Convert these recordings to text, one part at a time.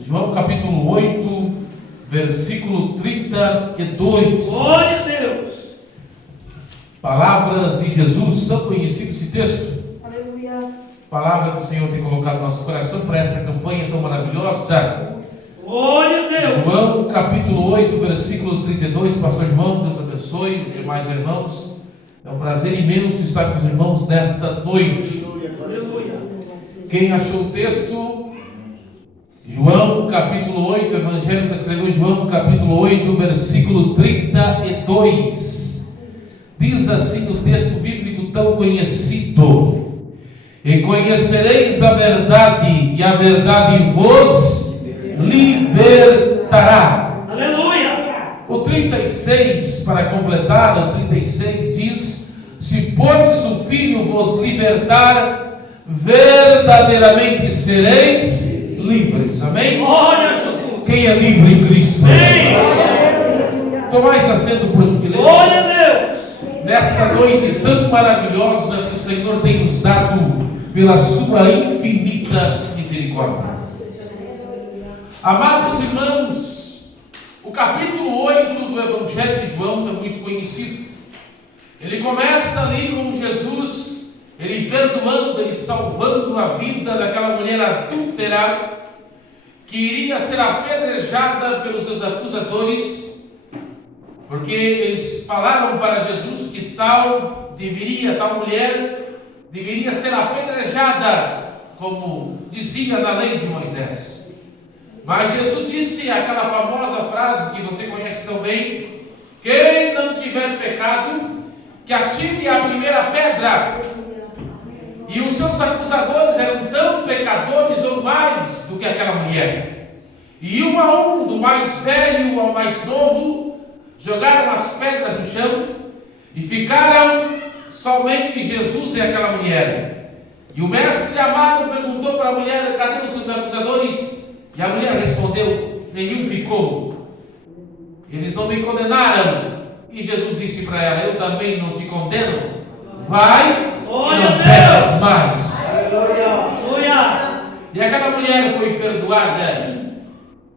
João capítulo 8, versículo 32. Glória a Deus. Palavras de Jesus, tão conhecido esse texto. Aleluia. Palavra que o Senhor tem colocado no nosso coração para essa campanha tão maravilhosa. Glória a Deus. João capítulo 8, versículo 32. Pastor João, Deus abençoe os demais irmãos. É um prazer imenso estar com os irmãos nesta noite. Aleluia. Quem achou o texto? João capítulo 8, o Evangelho que escreveu João capítulo 8, versículo 32. Diz assim o texto bíblico tão conhecido: E conhecereis a verdade, e a verdade vos libertará. Aleluia. O 36, para completar, o 36 diz: Se pois o Filho vos libertar, verdadeiramente sereis livres. Amém? Glória a Jesus. Quem é livre em Cristo? Amém. Tomais assento, por gentileza. Glória a Deus. Nesta noite tão maravilhosa que o Senhor tem nos dado pela sua infinita misericórdia. Amados irmãos, o capítulo 8 do Evangelho de João é muito conhecido. Ele começa ali com Jesus, ele perdoando, ele salvando a vida daquela mulher adúltera que iria ser apedrejada pelos seus acusadores, porque eles falaram para Jesus que tal mulher deveria ser apedrejada, como dizia na lei de Moisés. Mas Jesus disse aquela famosa frase que você conhece tão bem: quem não tiver pecado, que atire a primeira pedra. E os seus acusadores eram tão pecadores ou mais do que aquela mulher. E um a um, do mais velho ao mais novo, jogaram as pedras no chão e ficaram somente Jesus e aquela mulher. E o mestre amado perguntou para a mulher: cadê os seus acusadores? E a mulher respondeu: nenhum ficou. Eles não me condenaram. E Jesus disse para ela: eu também não te condeno. Vai e não peques mais. Aleluia. E aquela mulher foi perdoada,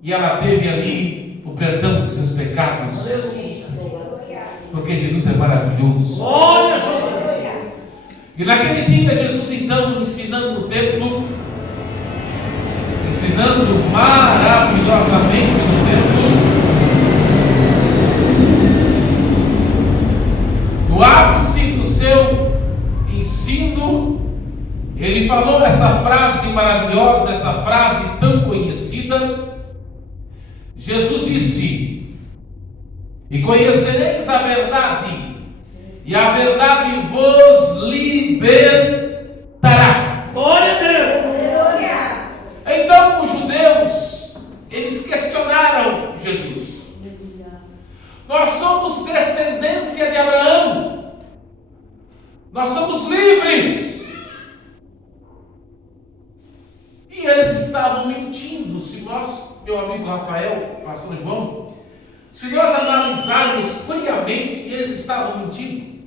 e ela teve ali o perdão dos seus pecados, porque Jesus é maravilhoso. Glória a Jesus. E naquele dia Jesus então ensinando no templo, ensinando maravilhosamente no templo, no ápice do seu ensino, ele falou essa frase maravilhosa, essa frase tão conhecida. Jesus disse: e conhecereis a verdade, e a verdade vos libertará. Glória a Deus. Então os judeus, eles questionaram Jesus: nós somos descendência de Abraão, nós somos livres. E eles estavam mentindo. Se nós, meu amigo Rafael, pastor João, se nós analisarmos friamente, eles estavam mentindo.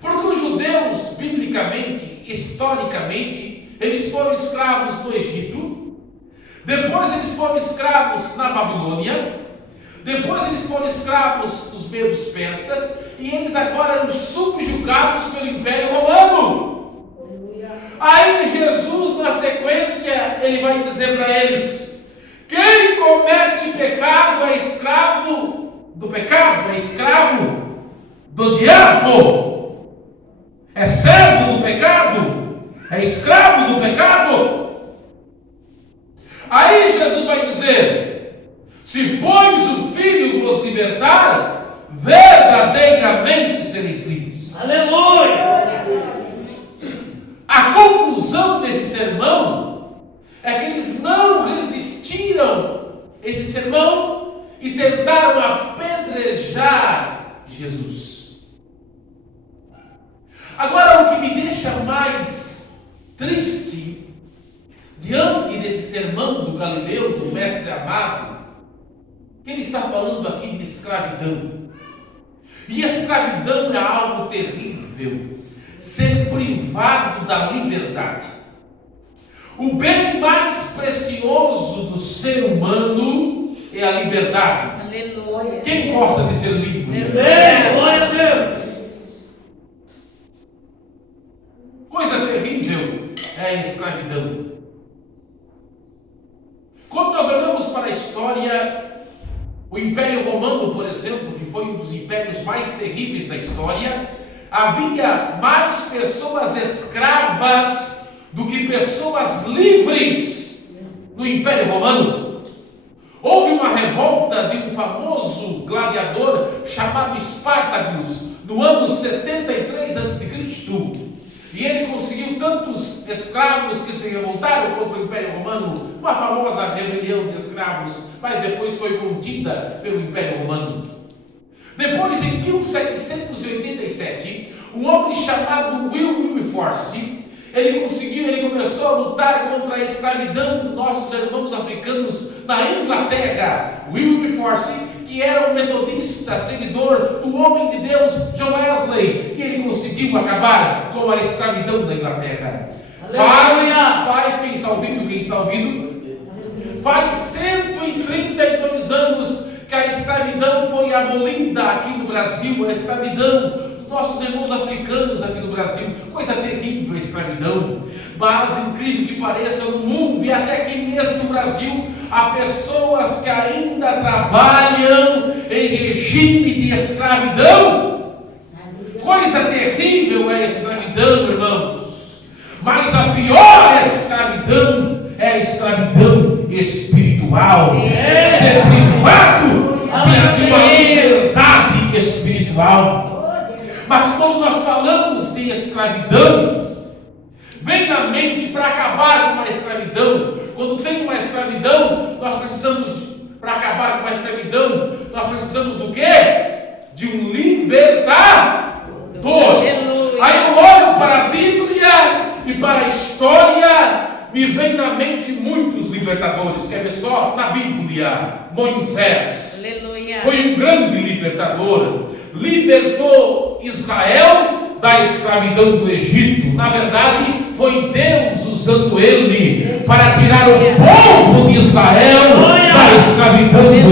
Porque os judeus, biblicamente, historicamente, eles foram escravos no Egito, depois eles foram escravos na Babilônia, depois eles foram escravos dos medos persas, e eles agora eram subjugados pelo Império Romano. Aí Jesus, na sequência, ele vai dizer para eles: quem comete pecado é escravo do pecado, é escravo do diabo, é servo do pecado, é escravo do pecado. Aí Jesus vai dizer: se pois o Filho vos libertar, verdadeiramente sereis livres. Aleluia. A conclusão desse sermão é que eles não resistiram a esse sermão e tentaram apedrejar Jesus. Agora, o que me deixa mais triste diante desse sermão do Galileu, do mestre amado, que ele está falando aqui de escravidão. E escravidão é algo terrível. Ser privado da liberdade. O bem mais precioso ser humano é a liberdade. Aleluia. Quem gosta de ser livre? Amém. Glória a Deus. Coisa terrível é a escravidão. Quando nós olhamos para a história, o Império Romano, por exemplo, que foi um dos impérios mais terríveis da história, havia mais pessoas escravas do que pessoas livres no Império Romano. Houve uma revolta de um famoso gladiador chamado Espartacus no ano 73 a.C. E ele conseguiu tantos escravos que se revoltaram contra o Império Romano, uma famosa rebelião de escravos, mas depois foi contida pelo Império Romano. Depois, em 1787, um homem chamado Wilberforce, ele começou a lutar contra a escravidão dos nossos irmãos africanos na Inglaterra. Wilberforce, que era um metodista, seguidor do homem de Deus John Wesley, e ele conseguiu acabar com a escravidão da Inglaterra. Faz, quem está ouvindo? Faz 132 anos que a escravidão foi abolida aqui no Brasil, a escravidão dos nossos irmãos africanos aqui no Brasil. Coisa terrível a escravidão. Mas, incrível que pareça, no mundo e até aqui mesmo no Brasil, há pessoas que ainda trabalham em regime de escravidão. Coisa terrível é a escravidão, irmãos. Mas a pior escravidão é a escravidão espiritual. Ser privado de uma liberdade espiritual. Mas quando nós falamos de escravidão, vem na mente, para acabar com a escravidão, quando tem uma escravidão, para acabar com a escravidão, nós precisamos do quê? De um libertador. Aí eu olho para a Bíblia e para a história, me vem na mente muitos libertadores. Quer ver só? Na Bíblia, Moisés foi um grande libertador, libertou Israel da escravidão do Egito. Na verdade, foi Deus usando ele para tirar o povo de Israel da escravidão do Egito.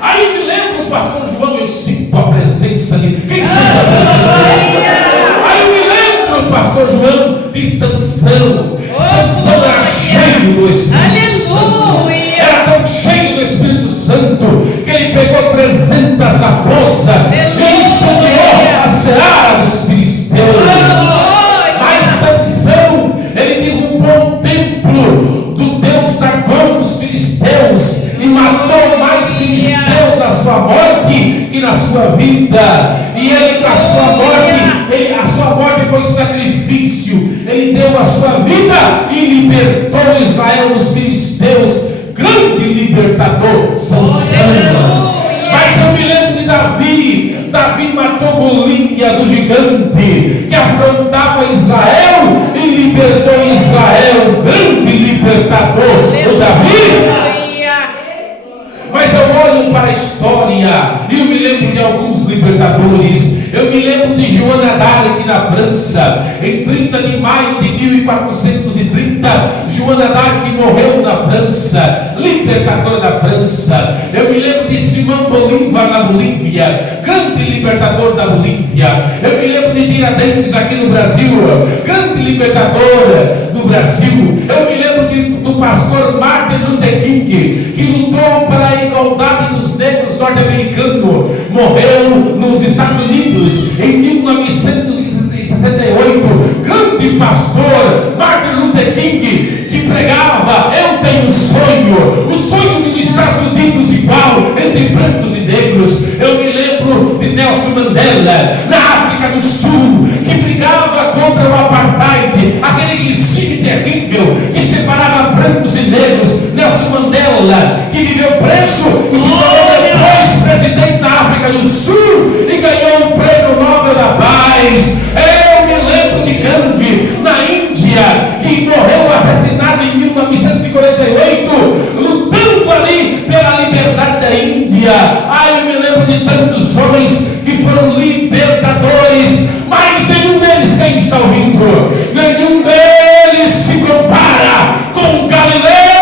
Aí me lembro, pastor João, eu sinto a presença de... Quem sente a presença de... Aí eu me lembro, pastor João, de Sansão. Sansão era cheio do Espírito Santo. Era tão cheio do Espírito Santo que ele pegou 300 raposas e incendiou a seara dos filisteus. Mas Sansão, ele derrubou o templo do Deus Dagom dos filisteus e matou mais filisteus na sua morte que na sua vida. E ele, com a sua morte foi sacrifício. Ele deu a sua vida e libertou Israel dos filisteus. Grande libertador, Sansão. Mas eu me lembro de Davi. Davi matou Golias, o gigante que afrontava Israel, e libertou Israel. Grande libertador, o Davi. Mas eu olho para a história e eu me lembro de alguns libertadores. Eu me lembro de Joana d'Arc na França. Em 30 de maio de 1430, Joana d'Arc morreu na França, libertadora da França. Eu me lembro de Simão Bolívar na Bolívia, grande libertador da Bolívia. Eu me lembro de Tiradentes aqui no Brasil, grande libertador do Brasil. Eu me lembro do pastor Martin Luther King, que lutou para a igualdade dos negros norte-americanos. Morreu nos Estados Unidos em 1968. Grande pastor Martin Luther King, que pregava: eu tenho um sonho, o sonho de nos Estados Unidos igual entre brancos e negros. Eu me lembro de Nelson Mandela na África do Sul, que brigava contra o apartheid, aquele regime terrível que separava brancos e negros. Nelson Mandela, que viveu preso e se tornou depois presidente da África do Sul e ganhou o prêmio Nobel da Paz. Eu me lembro de Gandhi na Índia, que morreu assassinado em 1948, lutando ali pela liberdade da Índia. Eu me lembro de tantos homens que foram libertadores, mas nenhum deles, quem está ouvindo, nenhum deles se compara com Galileu.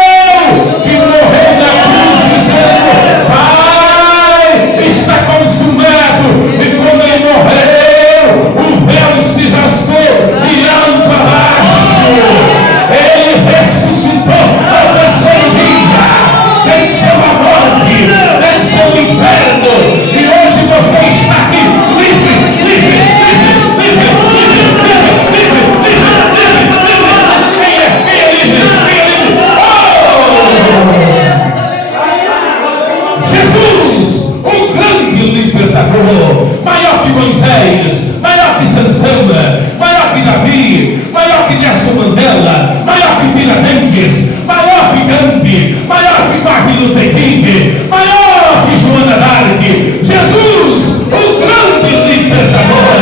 Martins, maior que Gandhi, maior que Martin Luther King, maior que Joana d'Arc. Jesus, o grande libertador.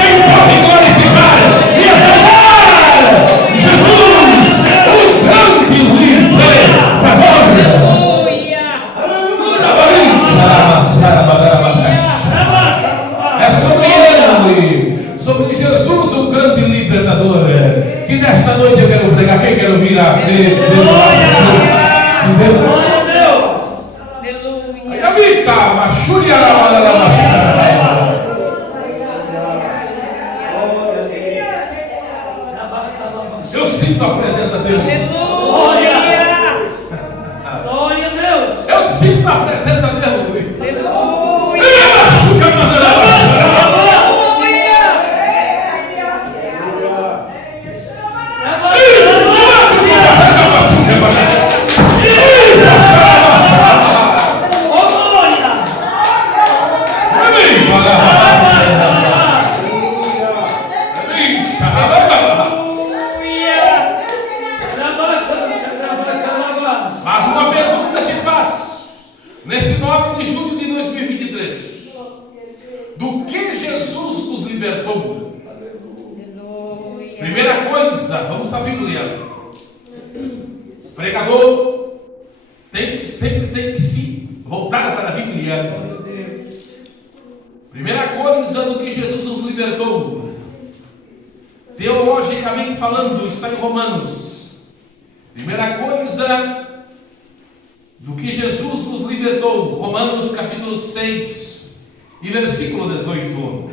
Quem pode glorificar e exaltar? Jesus, o grande libertador. É sobre ele, sobre Jesus, o grande libertador, que nesta noite eu quero pregar. Quem quer ouvir a revelação de Deus? Aí, amiga, machuria eu sinto a presença dele. Glória a Deus. Eu sinto a presença dele. Mas uma pergunta se faz nesse 9 de julho de 2023: do que Jesus nos libertou? Primeira coisa, vamos para a Bíblia. Pregador sempre tem que se voltar para a Bíblia. Primeira coisa do que Jesus nos libertou, teologicamente falando, está em Romanos. Primeira coisa do que Jesus nos libertou, Romanos capítulo 6 e versículo 18.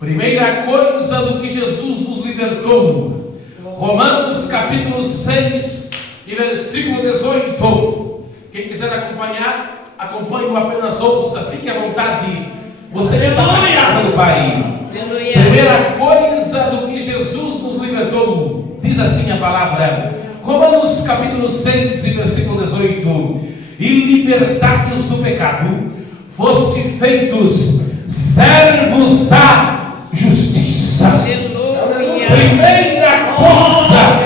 Primeira coisa do que Jesus nos libertou, Romanos capítulo 6 e versículo 18. Quem quiser acompanhar, acompanhe ou apenas ouça, fique à vontade. Você que está na casa do Pai. Primeira coisa do que Jesus nos libertou, diz assim a palavra, Romanos capítulo 6 e versículo 18: e libertados do pecado, foste feitos servos da justiça. Aleluia. Primeira coisa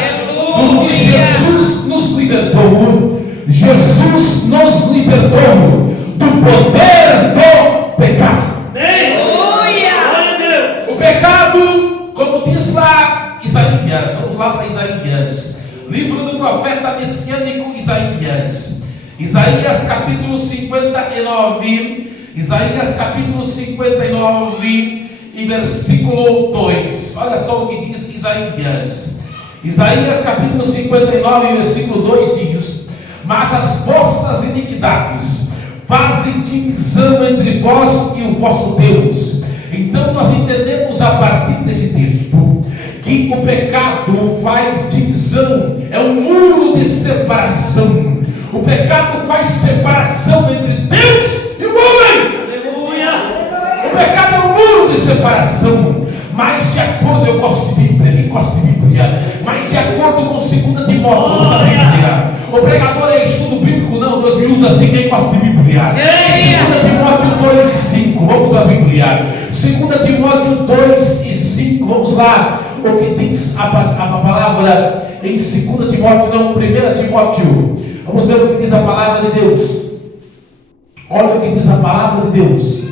do que Jesus nos libertou, Jesus nos libertou do poder do pecado. O pecado, como diz lá Isaías, vamos lá para Isaías, livro do profeta messiânico Isaías. Isaías capítulo 59. Isaías capítulo 59 e versículo 2. Olha só o que diz Isaías. Isaías capítulo 59 versículo 2 diz: mas as vossas iniquidades fazem divisão entre vós e o vosso Deus. Então nós entendemos a partir desse texto que o pecado faz divisão, é um muro de separação. O pecado faz separação entre Deus e o homem. Aleluia. O pecado é um muro de separação. Mas de acordo, eu gosto de Bíblia, quem gosta de Bíblia, mas de acordo com 2 Timóteo, vamos da Bíblia. O pregador é estudo bíblico, não, Deus me usa assim, quem gosta de Bíblia. 2 Timóteo 2 e 5, vamos à Bíblia. 2 Timóteo 2 e 5, vamos lá. O que diz a palavra em 2 Timóteo, não, 1 Timóteo. Vamos ver o que diz a palavra de Deus. Olha o que diz a palavra de Deus.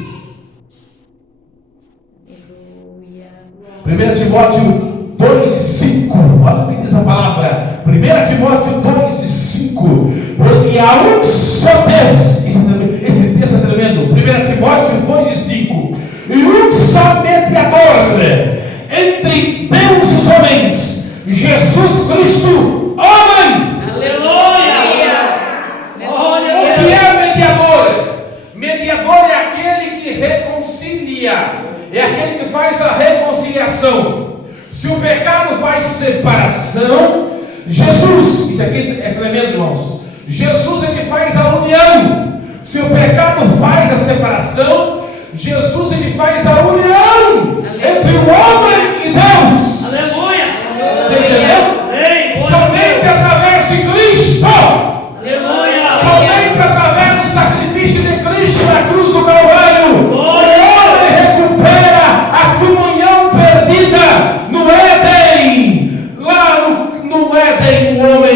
1 Timóteo 2 e 5. Olha o que diz a palavra. 1 Timóteo 2 e 5. Porque há um só Deus. Esse texto é tremendo. 1 Timóteo 2 e 5. E um só mediador entre Deus e os homens, Jesus Cristo, homem. Aleluia. O que é mediador? Mediador é aquele que reconcilia. É aquele que faz a reconciliação. Se o pecado faz separação, Jesus, isso aqui é tremendo, irmãos. Jesus, ele faz a união. Se o pecado faz a separação, Jesus, ele faz a união entre o homem e Deus. Aleluia. Você entendeu? Somente através de Cristo. Aleluia. Somente através do sacrifício de Cristo na cruz do Calvário, o homem recupera a comunhão perdida no Éden. Lá no Éden, o homem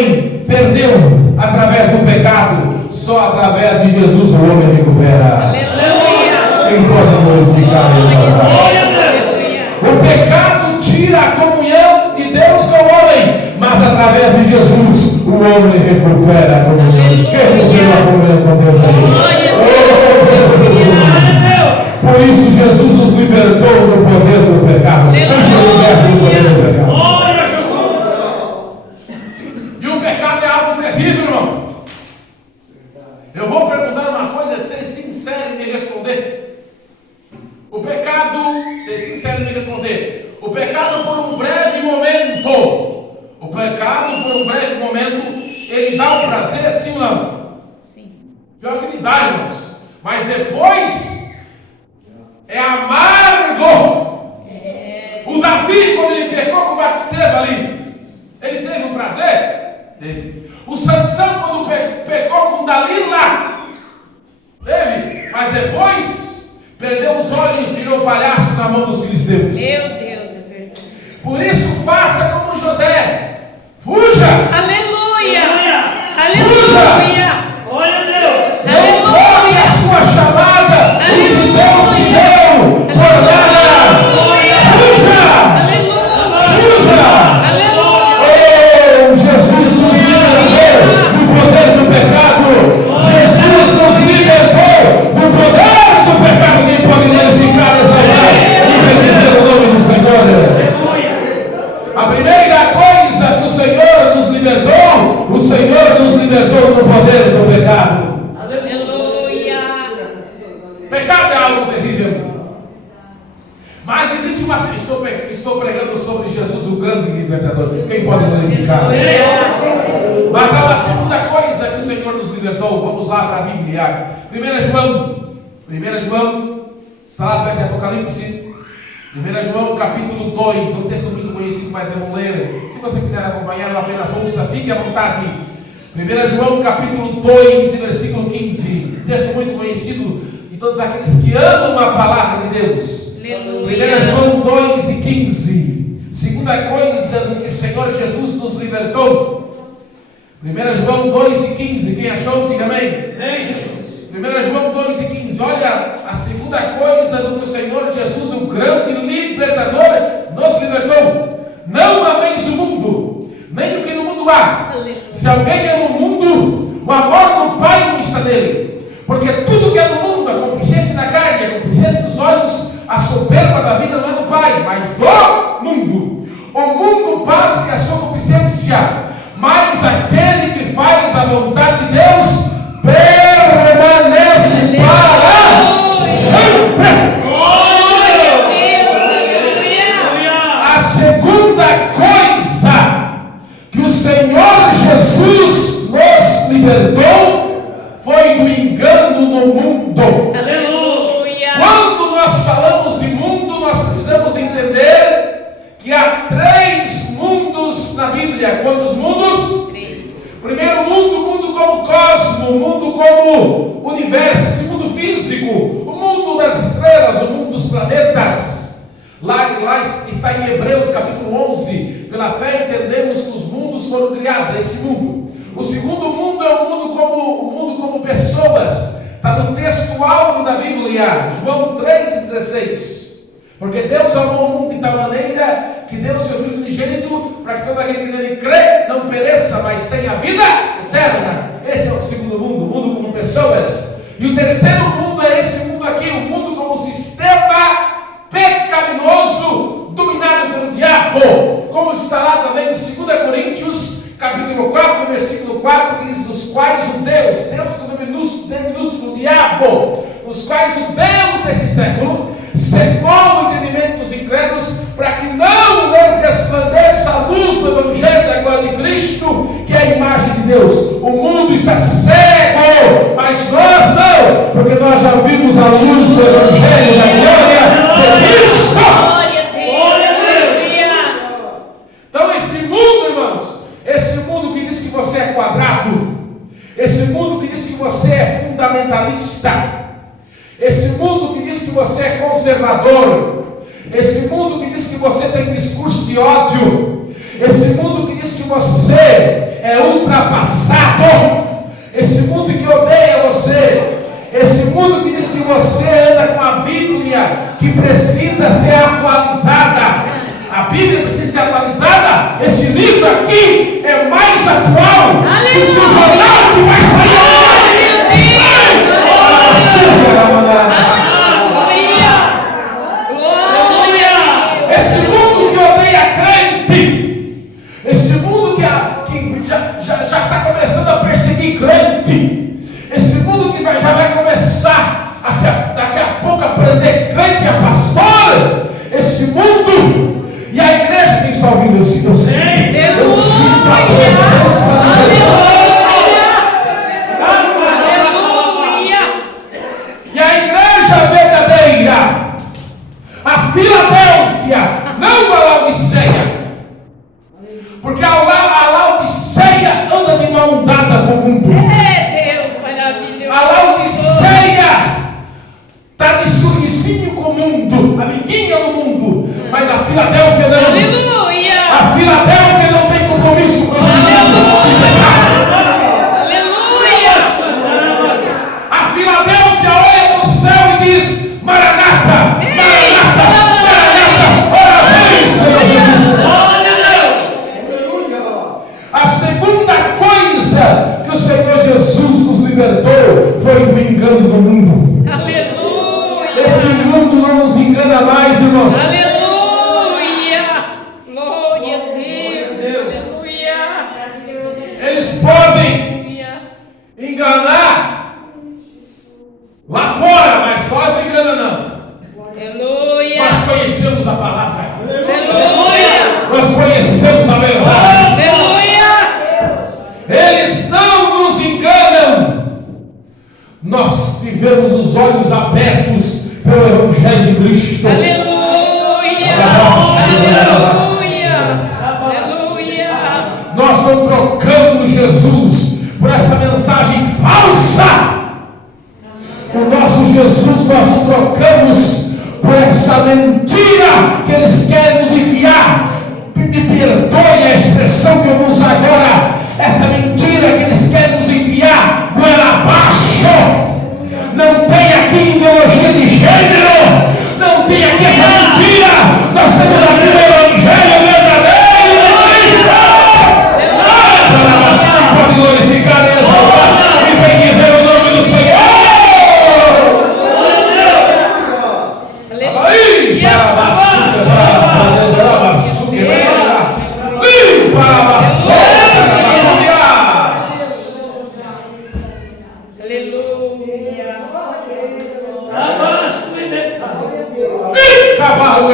perdeu através do pecado, só através de Jesus o homem recupera. Aleluia. Quem pode glorificar e exaltar? Glória a Deus. O pecado tira a comunhão de Deus com o homem, mas através de Jesus o homem recupera a comunhão. Quem recupera a comunhão com Deus aí? Por isso Jesus nos libertou do poder do pecado. Nos liberta do poder do pecado. Glória a Jesus. E o pecado é algo terrível, irmão. Eu vou perguntar uma coisa, ser sincero em me responder. O pecado, ser sincero em me responder. O pecado por um breve momento. O pecado por um breve momento, ele dá um prazer, sim ou não? Sim. Pior que ele dá, irmãos. Mas depois é amargo. O Davi, quando ele pecou com Batseba ali, ele teve um prazer? Teve. O Sansão, quando pecou com Dalila, teve. Mas depois perdeu os olhos e virou palhaço na mão dos filisteus. Meu Deus, é verdade. Por isso faça como José. Fuja. Aleluia. Aleluia. Glória a Deus. Não troque a sua chamada, o que Deus te deu, por nada. Fuja! Oh, Jesus nos libertou do poder do pecado. Jesus nos libertou do poder do pecado. Quem pode glorificar, exaltar e bendizer o nome do Senhor? A primeira coisa que o Senhor nos libertou, o Senhor nos libertou do poder do pecado. Aleluia. Pecado é algo terrível. Mas existe uma. Estou pregando sobre Jesus, o grande libertador. Quem pode glorificar? Mas há uma segunda coisa que o Senhor nos libertou. Vamos lá para a Bíblia. 1 João, está lá perto de Apocalipse. 1 João capítulo 2, um texto muito conhecido, mas eu vou ler. Se você quiser acompanhar, apenas ouça, fique à vontade. 1 João capítulo 2, versículo 15. Texto muito conhecido de todos aqueles que amam a palavra de Deus. 1 João 2 e 15. Segunda coisa do que o Senhor Jesus nos libertou. 1 João 2 e 15. Quem achou, diga amém. Amém, Jesus. 1 João 2 e 15. Olha a segunda coisa do que o Senhor Jesus, o grande libertador, nos libertou. Não ameis o mundo, nem o que no mundo há. Se alguém ama o mundo, o amor do Pai não está nele. Porque tudo que é do mundo, a concupiscência da carne, a concupiscência dos olhos, a soberba da vida não é do Pai, mas do mundo. O mundo passa e a sua concupiscência, mas aquele que faz a vontade de Deus permanece para sempre. A segunda coisa que o Senhor Jesus nos libertou foi do engano no mundo. Aleluia. Quando nós falamos de mundo, nós precisamos entender que há 3 mundos na Bíblia. Quantos mundos? 3. Primeiro mundo, o mundo como cosmo, o mundo como universo, esse mundo físico, o mundo das estrelas, o mundo dos planetas. Lá está em Hebreus capítulo 11. Pela fé entendemos que os mundos foram criados, esse mundo. O segundo mundo é o mundo como pessoas. Está no texto alvo da Bíblia, João 3,16. Porque Deus amou o mundo de tal maneira que deu o seu Filho unigênito para que todo aquele que nele crê não pereça, mas tenha vida eterna. Esse é o segundo mundo, o mundo como pessoas. E o terceiro mundo é esse mundo aqui, o mundo como sistema pecaminoso dominado pelo diabo. Como está lá também em 2 Coríntios capítulo 4, versículo 4, que diz: nos quais o Deus com minúsculo diabo, nos quais o Deus desse século cegou o entendimento dos incrédulos, para que não lhes resplandeça a luz do Evangelho da glória de Cristo, que é a imagem de Deus. O mundo está cego, mas nós não, porque nós já vimos a luz do Evangelho da glória de Cristo. Glória a Deus. Então esse mundo, irmãos, esse mundo que diz que você é quadrado, esse mundo que diz que você é fundamentalista, esse mundo que diz que você é conservador, esse mundo que diz que você tem discurso de ódio, esse mundo que diz que você é ultrapassado, mundo que odeia você, esse mundo que diz que você anda com a Bíblia que precisa ser atualizada. A Bíblia precisa ser atualizada. Esse livro aqui é mais atual do que o jornal que vai sair hoje. Esse mundo que odeia crente, esse mundo que já está começando a perseguir crente, esse mundo que já vai começar daqui a pouco a prender crente e a pastor, esse mundo. E a igreja, quem está ouvindo, eu sinto a presença de Deus. E a igreja verdadeira, a Filadélfia, não a Laodiceia, porque a Laodiceia anda de mão dada com o mundo. A Laodiceia está de sorrisinho com o mundo, amiguinha no mundo, mas a Filadélfia não. Aleluia! A Filadélfia não tem compromisso com esse mundo de pecado. Aleluia! A Filadélfia olha para o céu e diz: Maranata, Maranata, Maranata, ora vem, Senhor Jesus. A segunda coisa que o Senhor Jesus nos libertou foi do engano do mundo. Aleluia! Esse mundo não nos engana mais, irmão. Aleluia! Glória a Deus! Aleluia! Eles podem Aleluia! enganar lá fora, mas nós não enganamos, não. Aleluia! Nós conhecemos a palavra. Aleluia! Nós conhecemos a verdade. Aleluia! Eles não nos enganam. Nós tivemos os olhos abertos pelo Evangelho de Cristo. Aleluia! Aleluia! Nós não trocamos Jesus por essa mensagem falsa. O nosso Jesus nós não trocamos por essa mentira que eles querem nos enfiar. Me perdoe a expressão que eu vou usar agora. Essa mentira que eles querem nos enfiar goela abaixo. Não tem aqui ideologia de gênero. Não tem aqui essa mentira. Nós temos aqui o Evangelho verdadeiro de Cristo. Para você pode glorificar e exaltar e bendizer o nome do Senhor. Aí, para a basura, para a basura, para a basura. Cavalo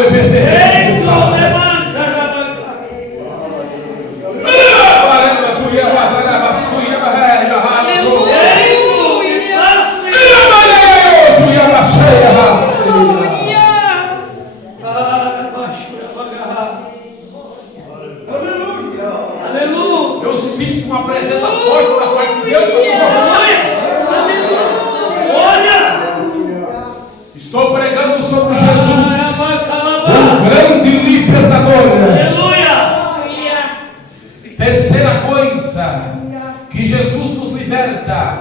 eu sinto uma presença forte da parte de Deus. Estou pregando sobre Jesus, o grande libertador. Terceira coisa que Jesus nos liberta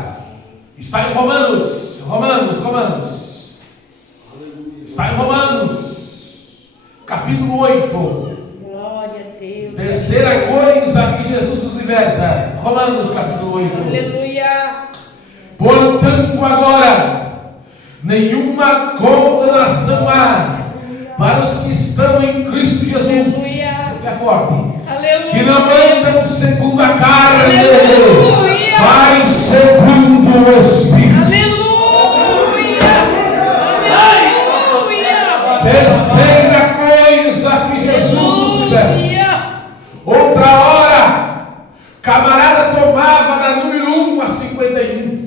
está em Romanos. Está em Romanos, capítulo 8. Terceira coisa que Jesus nos liberta. Romanos, capítulo 8. Aleluia! Portanto, agora nenhuma condenação há para os que estão em Cristo Jesus. Aleluia. É forte. Aleluia! Que não andam segundo a carne, Aleluia. mas segundo o Espírito. Aleluia! Aleluia! Terceira coisa que Jesus nos liberta. Aleluia! Outra hora, camarada tomava da número 1 a 51.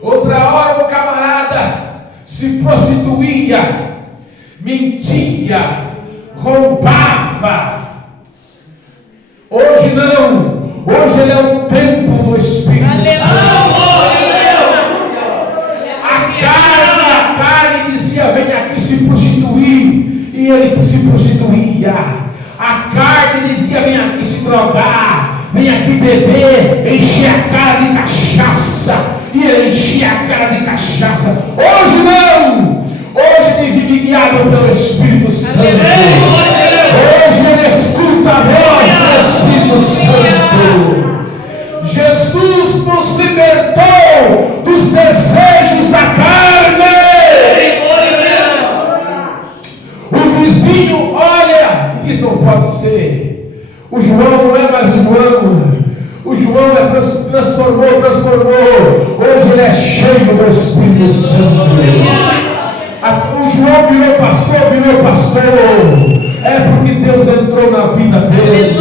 Outra hora o camarada se prostituía, mentia, roubava. Hoje não. Hoje ele é o templo do Espírito Santo. A carne dizia: vem aqui se prostituir. E ele se prostituía. A carne dizia: vem aqui se drogar. Vem aqui beber, encher a cara de cachaça. João transformou. Hoje ele é cheio do Espírito Santo. O João virou pastor. É porque Deus entrou na vida dele.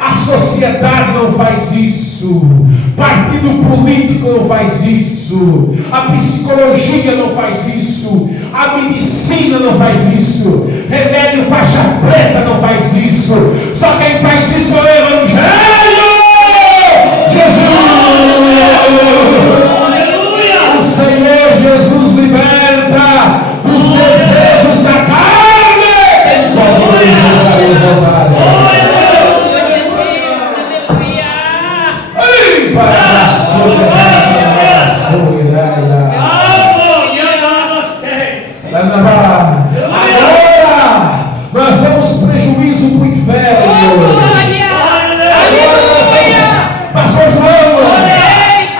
A sociedade não faz isso. Partido político não faz isso. A psicologia não faz isso. A medicina não faz isso. Remédio faixa preta não faz isso. Só quem faz isso é o Evangelho. Jesus. O Senhor Jesus liberta dos desejos da carne. Pode exaltar. Agora nós damos prejuízo para o inferno. Pastor João,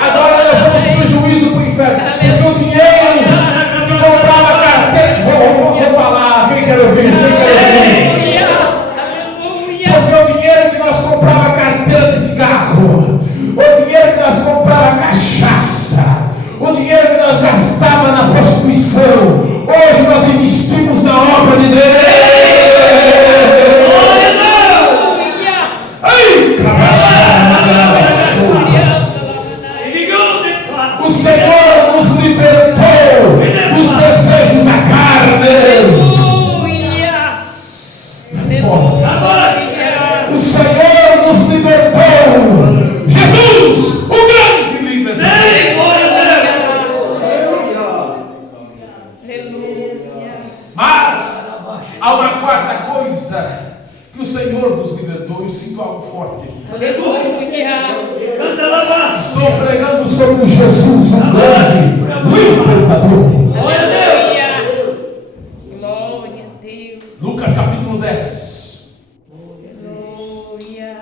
agora nós damos prejuízo para o inferno. Porque o dinheiro que comprava carteira. Vou falar, quem quer ouvir? Porque o dinheiro que nós comprava carteira de cigarro, o dinheiro que nós comprava cachaça, o dinheiro que nós gastava na prostituição, hoje nós investimos na obra de Deus. O Senhor nos libertou dos desejos da carne. O Senhor nos libertou. Jesus, o grande libertador. Mas há uma quarta coisa que o Senhor nos libertou. Eu sinto algo forte aqui. Estou pregando sobre Jesus, o grande libertador. Lucas capítulo 10,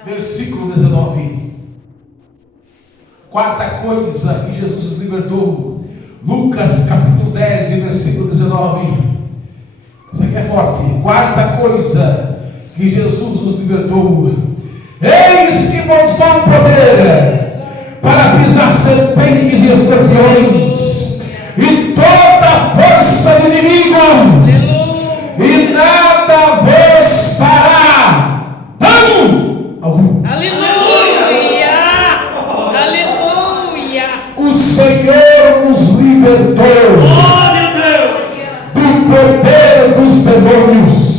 versículo 19. Quarta coisa que Jesus nos libertou. Lucas capítulo 10 e versículo 19. Isso aqui é forte. Quarta coisa que Jesus nos libertou. Eis que vos dou poder para pisar serpentes e escorpiões e toda a força do inimigo, e nada vos fará dano algum. O Senhor nos libertou do poder dos demônios.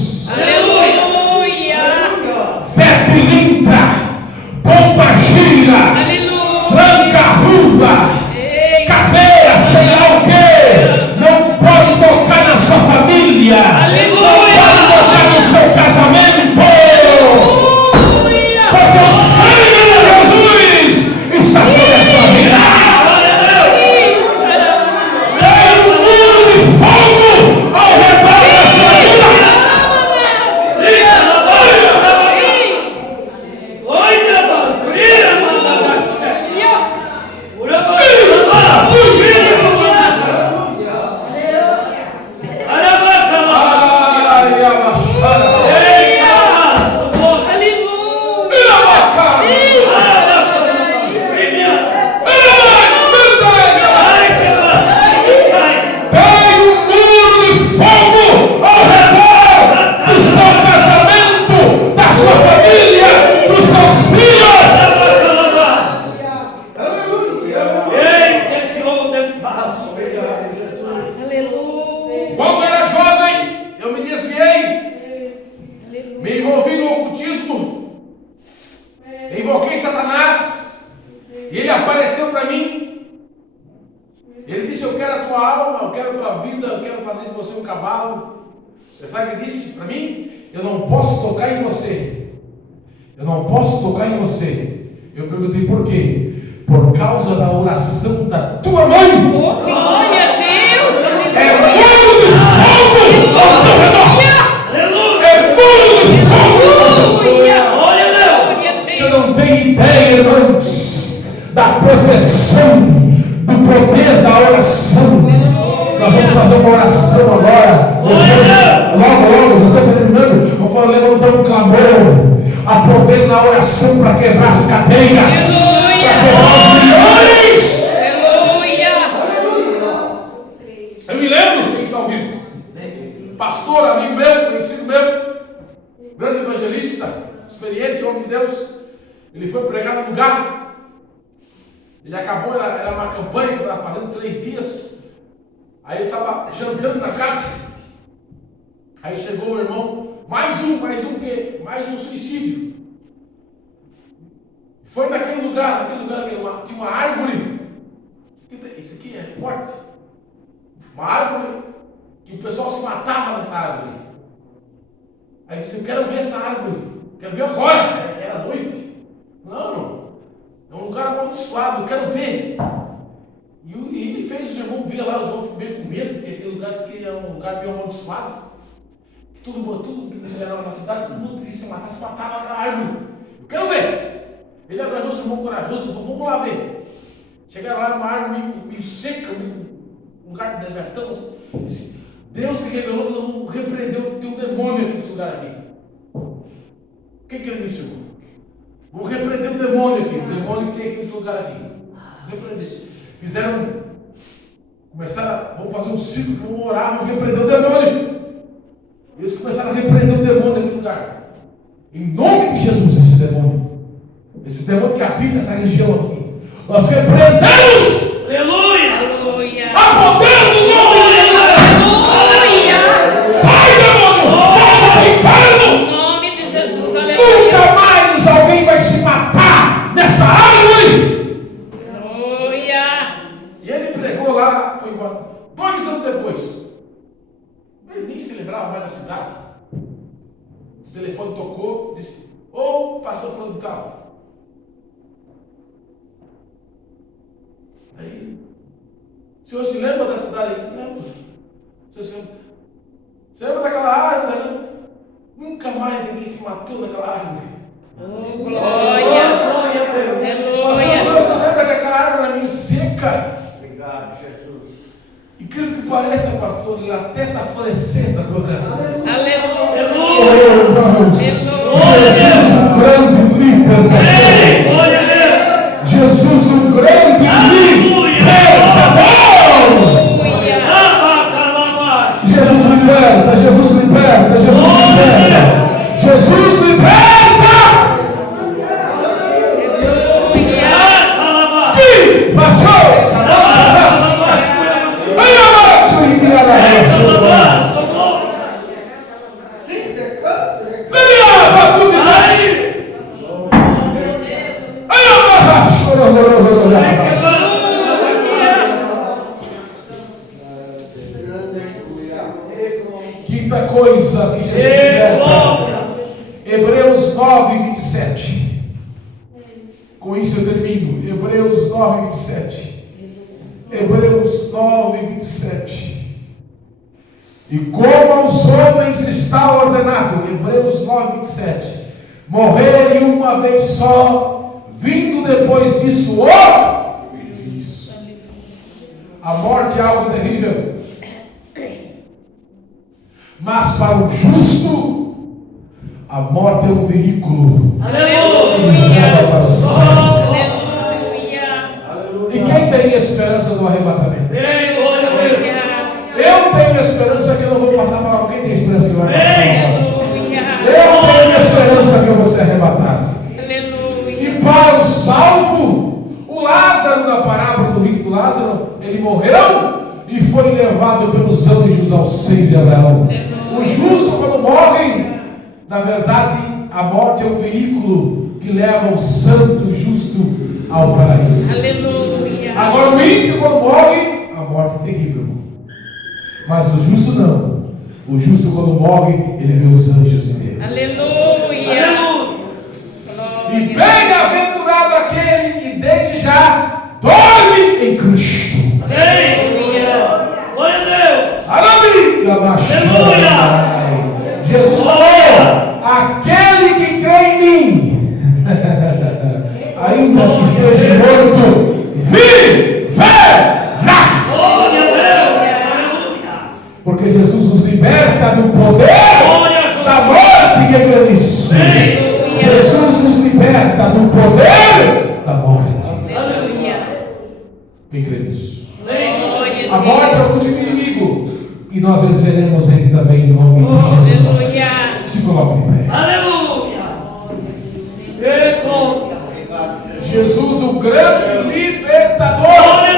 Zé Pilintra, Bomba Gira, Tranca-Rua, Caveira, sei lá o que, não pode tocar na sua família, não pode tocar no seu casamento, porque o sangue de Jesus está sobre a sua vida. Tem um muro de fogo ao redor da sua vida. Eu perguntei por quê? Por causa da oração da tua mãe. Glória a Deus! É muro de fogo ao teu redor. É muro de fogo. Glória a Deus! Você não tem ideia, irmãos, da proteção, do poder da oração. Nós vamos fazer uma oração agora. Logo, já estou terminando. Vamos levantar um clamor. Há poder na oração para quebrar as cadeias, para quebrar os milhões. Eu me lembro, quem está ouvindo? Pastor, amigo meu, conhecido meu, grande evangelista, experiente, homem de Deus. Ele foi pregar no lugar. Ele acabou, era uma campanha que estava fazendo 3 dias. Aí ele estava jantando na casa. Aí chegou o irmão, mais um suicídio. Foi naquele lugar tinha uma árvore. Isso aqui é forte. Uma árvore que o pessoal se matava nessa árvore. Aí ele disse: eu quero ver essa árvore, quero ver agora. Era noite. Não, é um lugar amaldiçoado, eu quero ver. E ele fez os irmãos ver lá, os irmãos meio com medo, porque aquele lugar disse que era um lugar meio amaldiçoado. Tudo que eles eram na cidade, todo mundo queria se matava na árvore. Eu quero ver. Ele arranjou os irmãos corajosos, vamos lá ver. Chegaram lá numa árvore meio seca, um lugar de desertão. Disse: Deus me revelou que nós vamos repreender tem um demônio aqui nesse lugar aqui. O que ele me ensinou? Vamos repreender o demônio aqui, o demônio que tem aqui nesse lugar aqui. Repreender. Vamos fazer um ciclo, vamos orar, vamos repreender o demônio. Eles começaram a repreender o demônio naquele lugar. Em nome de Jesus, esse demônio que habita essa região aqui, nós repreendemos. Aleluia! A poder do nome de Jesus! Aleluia! Sai, demônio! Volta para o inferno! Em nome de Jesus, aleluia! Nunca mais alguém vai se matar nessa árvore! Aleluia! E ele pregou lá, foi embora. 2 anos depois, ele nem se lembrava mais da cidade. O telefone tocou, disse: ô, pastor falando de tal. Aí, o senhor se lembra da cidade? Ele se lembra. O senhor se lembra? Você lembra daquela árvore? Nunca mais ninguém se matou naquela árvore. Oh, glória! Pastor, o senhor se lembra que aquela árvore era meio seca? Obrigado, Jesus. Incrível que pareça, pastor, ele até está florescendo agora. Aleluia! Oh, irmãos, Jesus, um grande libertador. Glória a Deus. Jesus, um grande libertador. Jesus liberta, Jesus liberta, Jesus liberta. Jesus liberta. Que baixou. Quinta coisa que Jesus liberta. Hebreus 9, 27. Com isso eu termino. Hebreus 9, 27. Hebreus 9, 27. E como aos homens está ordenado, Hebreus 9, 27, morrerem uma vez só, vindo depois disso o juízo. A morte é algo terrível, mas para o justo, a morte é um veículo que nos leva para o céu. E quem tem esperança do arrebatamento? Eu tenho esperança que eu não vou passar para lá. Quem tem esperança que eu vou passar para Eu tenho esperança que eu vou ser arrebatado. E para o salvo, o Lázaro, da parábola do rico do Lázaro, ele morreu e foi levado pelos anjos ao seio de Abraão. O justo, quando morre, na verdade, a morte é um veículo que leva o santo justo ao paraíso. Agora, o ímpio, quando morre, a morte é terrível. Mas o justo não. O justo, quando morre, ele vê os anjos de Deus. E bem-aventurado aquele que desde já dorme em Cristo. Aleluia! Jesus falou: aquele que crê em mim, ainda que esteja morto, viverá. Porque Jesus nos liberta do poder da morte que crê nisso. Jesus poder da morte. Aleluia. Quem crê nisso? Glória A morte é o último inimigo. E nós venceremos ele também em nome de Jesus. Aleluia. Se coloque em pé. Aleluia. Jesus, o grande libertador.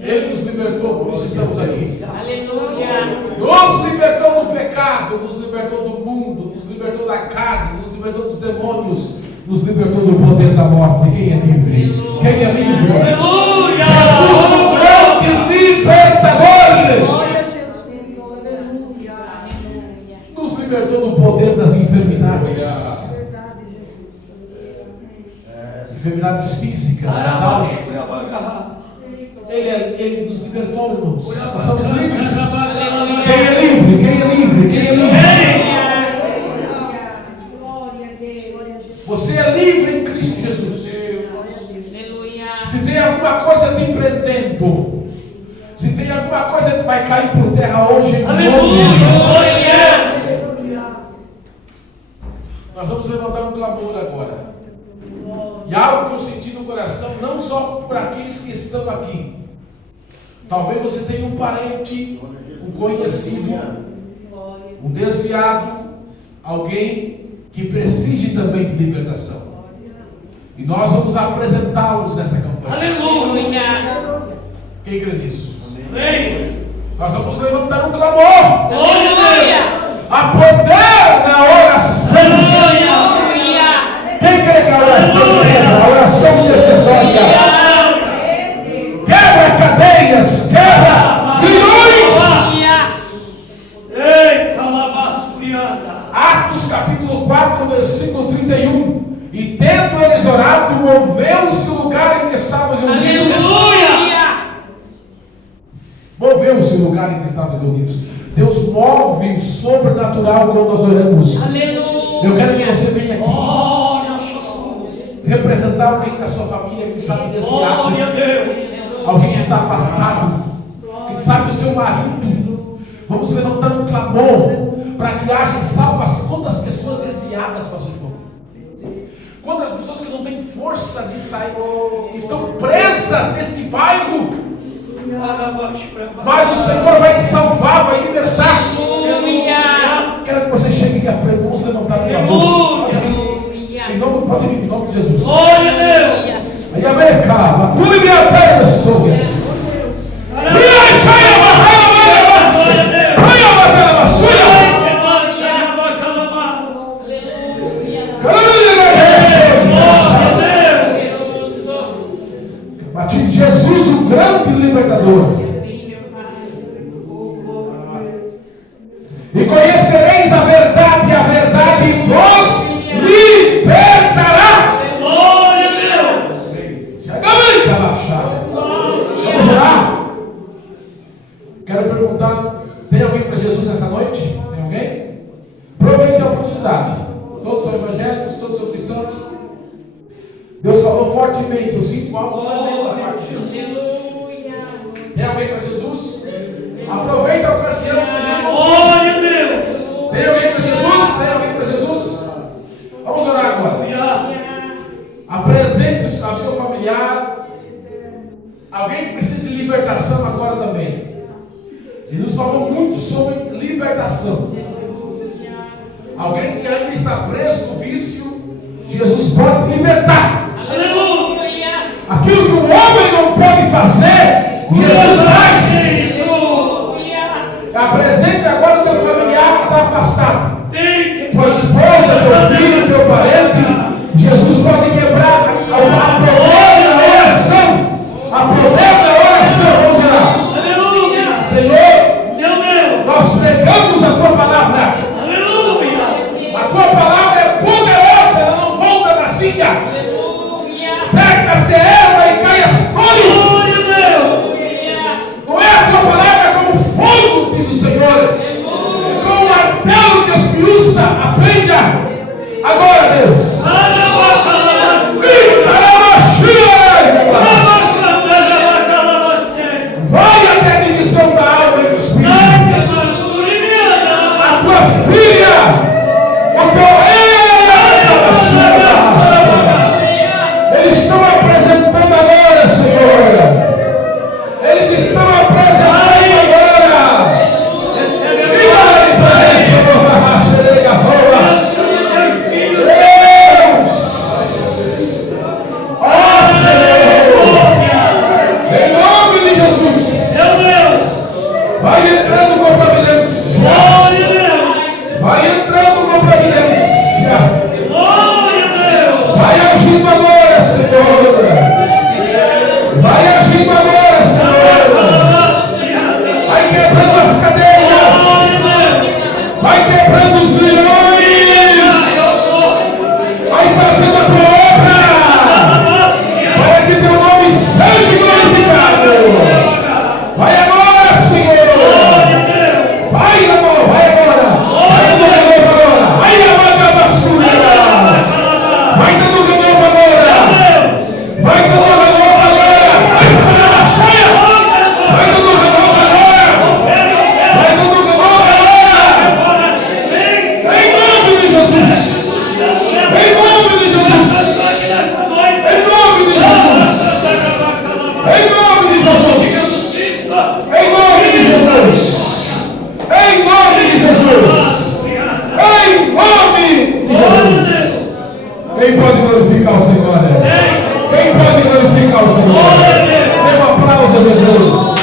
Ele nos libertou, por isso estamos aqui. Aleluia. Nos libertou do pecado, nos libertou do mundo, nos libertou da carne, nos libertou dos demônios, nos libertou do poder da morte. Quem é livre? Quem é livre? Aleluia. Jesus, o grande libertador. Glória a Jesus. Aleluia. Nos libertou do poder das enfermidades. Verdade, Jesus. Enfermidades físicas, das almas. Ele nos libertou, irmãos. Nós somos livres. Quem é livre? Quem é livre? Quem é livre? Glória a Deus. Você é livre em Cristo Jesus. Aleluia. Se tem alguma coisa te prendendo, se tem alguma coisa que vai cair por terra hoje, em nome de Jesus. Nós vamos levantar um clamor agora. E algo que eu senti no coração, não só para aqueles que estão aqui. Talvez você tenha um parente, um conhecido, um desviado, alguém que precise também de libertação. E nós vamos apresentá-los nessa campanha. Aleluia. Quem crê nisso? Nós vamos levantar um clamor. Aleluia. Há poder na oração. Aleluia. Quem crê que a oração quebra? A oração intercessória quebra cadeias, quebra grilhões. Atos capítulo 4, versículo 31. E tendo eles orado, moveu-se o lugar em que estavam reunidos. Aleluia. Moveu-se o lugar em que estavam reunidos. Deus move o sobrenatural quando nós oramos. Aleluia. Eu quero que você venha aqui representar alguém da sua família, quem sabe desviado, alguém que está afastado, quem sabe o seu marido. Vamos levantar um clamor para que haja salvação. Quantas pessoas desviadas, pastor João? Quantas pessoas que não têm força de sair, que estão presas nesse bairro, mas o Senhor vai salvar, vai libertar. Aleluia. Quero que você chegue aqui à frente. Vamos levantar um clamor. Em nome, pode vir, em nome de Jesus. Glória a Deus. Aí América, tu me até pessoas. Bati Jesus, o grande libertador. E conhecereis a verdade, e a verdade vos libertará. Glória a Deus. Vamos orar? Quero perguntar: tem alguém para Jesus nessa noite? Tem alguém? Aproveite a oportunidade. Todos são evangélicos, todos são cristãos. Deus falou fortemente. Eu sinto algo tremendo da parte de Jesus. Tem alguém para Jesus? Aproveita a ocasião, Senhor. Glória a Deus. Tem alguém para Jesus? Tem alguém para Jesus? Vamos orar agora. Apresente ao seu familiar. Alguém que precisa de libertação agora também. Jesus falou muito sobre libertação. Alguém que ainda está preso no vício, Jesus pode libertar. Aleluia. Aquilo que o homem não pode fazer, Jesus faz. Apresente agora o teu familiar que está afastado. Tua esposa, teu filho, teu parente. Jesus pode quebrar a poder da oração. A poder da oração. Vamos orar. Aleluia. Senhor, nós pregamos a tua palavra. Aleluia. A tua palavra é poderosa, ela não volta vazia. Seca-se a erva e cai as flores. Não é a tua palavra como fogo, diz o Senhor. É como um martelo que esmiuça a pedra. A glorificar o Senhor? Quem pode glorificar o Senhor? Dê um aplauso a Jesus.